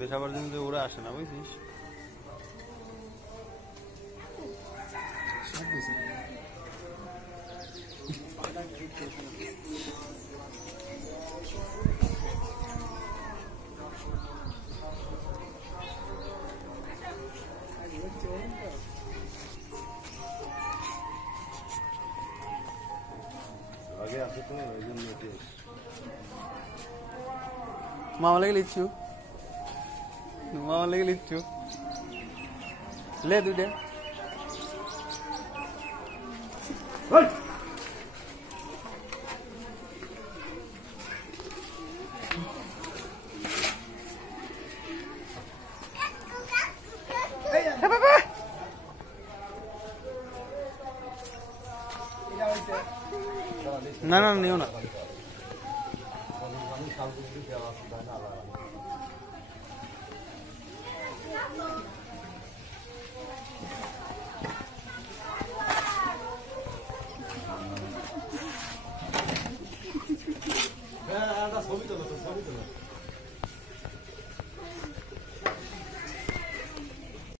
দেখাবার জন্য যে ওরা আসে না বুঝছিস। Mama lagi lucu. Mama lagi lucu. Lihat tuh dia. Hei. Apa? না না নিও না।